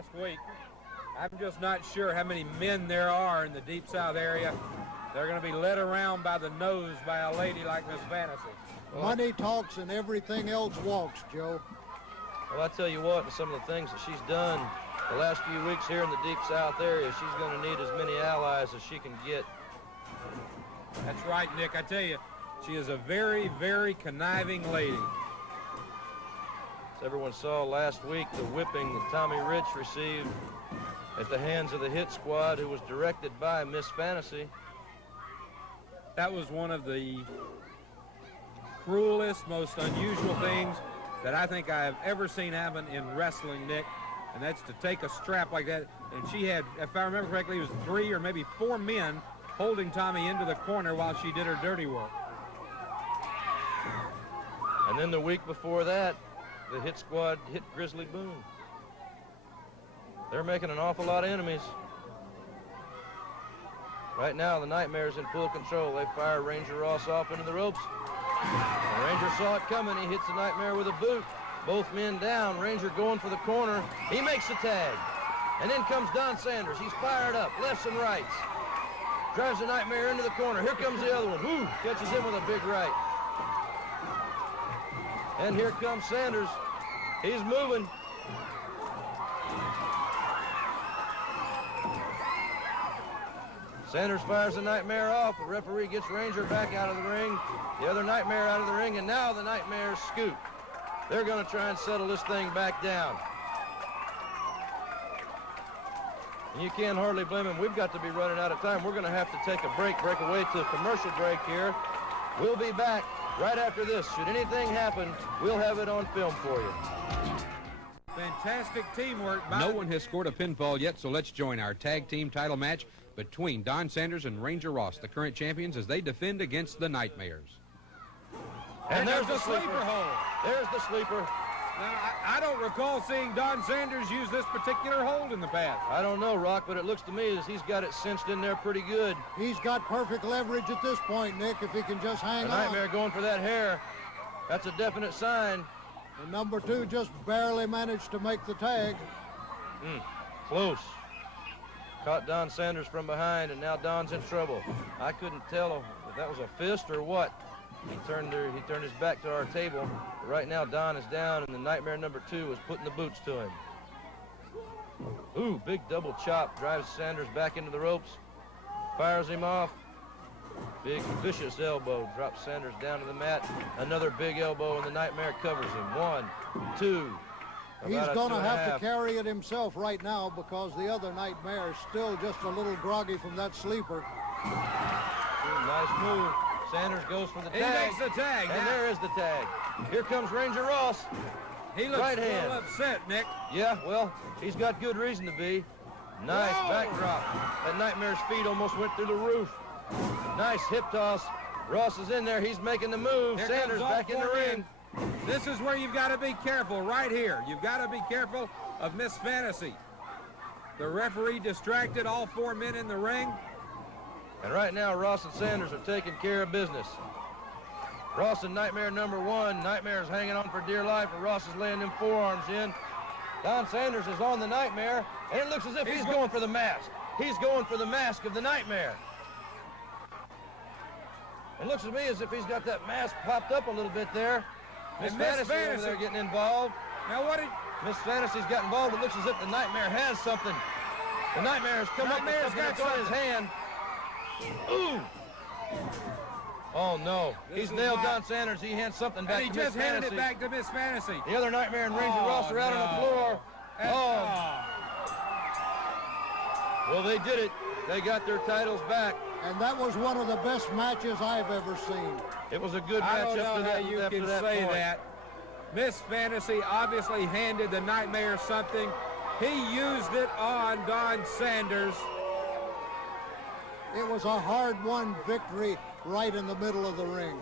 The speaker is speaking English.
last week. I'm just not sure how many men there are in the Deep South area. They're going to be led around by the nose by a lady like Miss Fantasy. Money talks and everything else walks, Joe. Well, I tell you what, some of the things that she's done the last few weeks here in the Deep South area, she's going to need as many allies as she can get. That's right, Nick. I tell you, she is a very, very conniving lady. As everyone saw last week, the whipping that Tommy Rich received at the hands of the Hit Squad, who was directed by Miss Fantasy. That was one of the cruelest, most unusual things that I think I have ever seen happen in wrestling, Nick, and that's to take a strap like that. And she had, if I remember correctly, it was 3 or maybe 4 men holding Tommy into the corner while she did her dirty work. And then the week before that, the Hit Squad hit Grizzly Boone. They're making an awful lot of enemies. Right now, the Nightmare's in full control. They fire Ranger Ross off into the ropes. The Ranger saw it coming. He hits the Nightmare with a boot. Both men down. Ranger going for the corner. He makes the tag. And then comes Don Sanders. He's fired up, lefts and rights. Drives the Nightmare into the corner. Here comes the other one. Woo! Catches him with a big right. And here comes Sanders. He's moving. Sanders fires the Nightmare off. The referee gets Ranger back out of the ring. The other Nightmare out of the ring, and now the Nightmares scoot. They're going to try and settle this thing back down. And you can't hardly blame them. We've got to be running out of time. We're going to have to take a break away to a commercial break here. We'll be back right after this. Should anything happen, we'll have it on film for you. Fantastic teamwork. No one has scored a pinfall yet, so let's join our tag team title match between Don Sanders and Ranger Ross, the current champions, as they defend against the Nightmares. And there's the sleeper hold. There's the sleeper. Now, I don't recall seeing Don Sanders use this particular hold in the past. I don't know, Rock, but it looks to me as he's got it cinched in there pretty good. He's got perfect leverage at this point, Nick, if he can just hang The on. Nightmare going for that hair. That's a definite sign. And number 2 just barely managed to make the tag. Close. Caught Don Sanders from behind, and now Don's in trouble. I couldn't tell if that was a fist or what. He turned his back to our table. But right now, Don is down, and the Nightmare number 2 is putting the boots to him. Ooh, big double chop. Drives Sanders back into the ropes. Fires him off. Big vicious elbow. Drops Sanders down to the mat. Another big elbow, and the Nightmare covers him. 1, 2. He's going to have to carry it himself right now because the other Nightmare is still just a little groggy from that sleeper. Nice move. Sanders goes for the tag. He makes the tag. And there is the tag. Here comes Ranger Ross. He looks right a hand. little upset, Nick. Yeah, well, he's got good reason to be. Nice backdrop. That Nightmare's feet almost went through the roof. Nice hip toss. Ross is in there. He's making the move. Here Sanders back in the ring. This is where you've got to be careful, right here. You've got to be careful of Miss Fantasy. The referee distracted all 4 men in the ring. And right now, Ross and Sanders are taking care of business. Ross and Nightmare number 1. Nightmare's hanging on for dear life, and Ross is laying them forearms in. Don Sanders is on the Nightmare, and it looks as if he's going for the mask. He's going for the mask of the Nightmare. It looks to me as if he's got that mask popped up a little bit there. Miss Fantasy over there getting involved. Now what did... Miss Fantasy's got involved. It looks as if the Nightmare has something. The Nightmare's come up with something that's on his hand. Ooh! Oh, no. He's nailed Don Sanders. He hands something back to Miss Fantasy. And he just handed it back to Miss Fantasy. The other Nightmare and Ranger Ross are out on the floor. Well, they did it. They got their titles back. And that was one of the best matches I've ever seen. It was a good match I don't know up to how that, you after can that say point. that. Miss Fantasy obviously handed the Nightmare something. He used it on Don Sanders. It was a hard-won victory right in the middle of the ring.